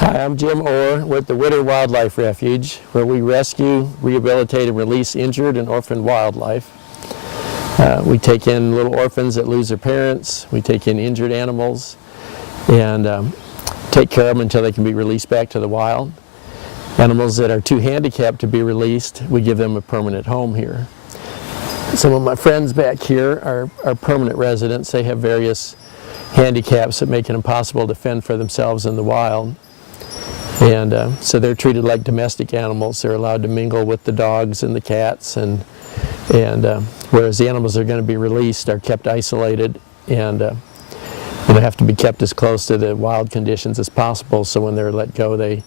Hi, I'm Jim Orr with the Witter Wildlife Refuge, where we rescue, rehabilitate, and release injured and orphaned wildlife. We take in little orphans that lose their parents. We take in injured animals and take care of them until they can be released back to the wild. Animals that are too handicapped to be released, we give them a permanent home here. Some of my friends back here are permanent residents. They have various handicaps that make it impossible to fend for themselves in the wild. And so they're treated like domestic animals. They're allowed to mingle with the dogs and the cats, and whereas the animals that are going to be released are kept isolated and have to be kept as close to the wild conditions as possible, so when they're let go they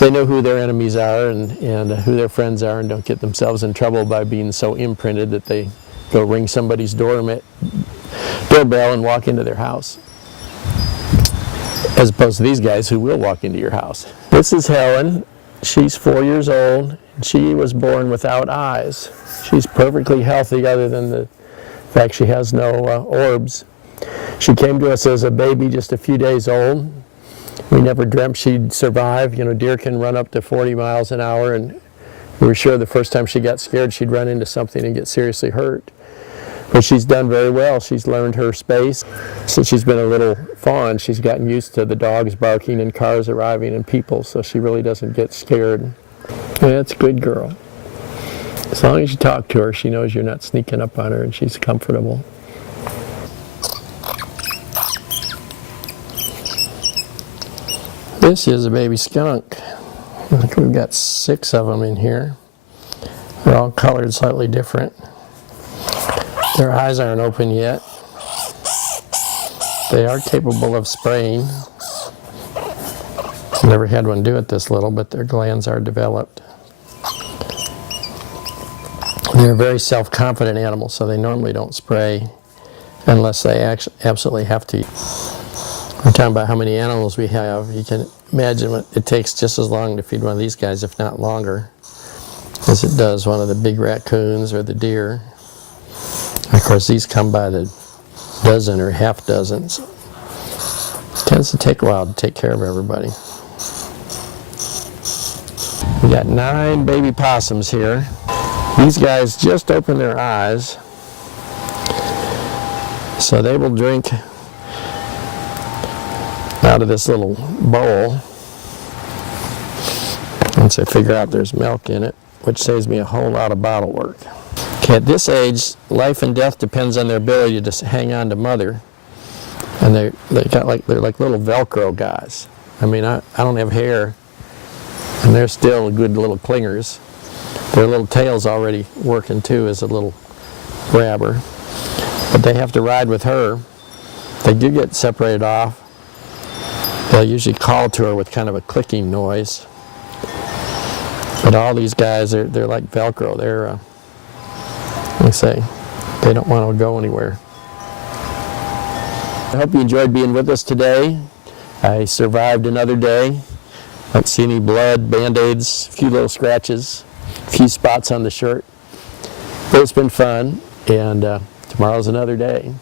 know who their enemies are and who their friends are, and don't get themselves in trouble by being so imprinted that they go ring somebody's doorbell and walk into their house, as opposed to these guys who will walk into your house. This is Helen. She's 4 years old. She was born without eyes. She's perfectly healthy other than the fact she has no orbs. She came to us as a baby, just a few days old. We never dreamt she'd survive. You know, deer can run up to 40 miles an hour, and we were sure the first time she got scared she'd run into something and get seriously hurt. But she's done very well. She's learned her space. Since she's been a little fawn, she's gotten used to the dogs barking and cars arriving and people, so she really doesn't get scared. That's a good girl. As long as you talk to her, she knows you're not sneaking up on her, and she's comfortable. This is a baby skunk. I think we've got 6 of them in here. They're all colored slightly different. Their eyes aren't open yet. They are capable of spraying. Never had one do it this little, but their glands are developed. They're very self-confident animals, so they normally don't spray unless they absolutely have to. We're talking about how many animals we have. You can imagine it takes just as long to feed one of these guys, if not longer, as it does one of the big raccoons or the deer. Of course, these come by the dozen or half dozens. It tends to take a while to take care of everybody. We got 9 baby possums here. These guys just open their eyes, so they will drink out of this little bowl once they figure out there's milk in it, which saves me a whole lot of bottle work. Okay, at this age, life and death depends on their ability to just hang on to mother, and they're like little Velcro guys. I mean, I don't have hair, and they're still good little clingers. Their little tail's already working too as a little grabber, but they have to ride with her. They do get separated off. They'll usually call to her with kind of a clicking noise. But all these guys, they're like Velcro. They're like I say, they don't want to go anywhere. I hope you enjoyed being with us today. I survived another day. Don't see any blood, band-aids, a few little scratches, a few spots on the shirt. But it's been fun, and tomorrow's another day.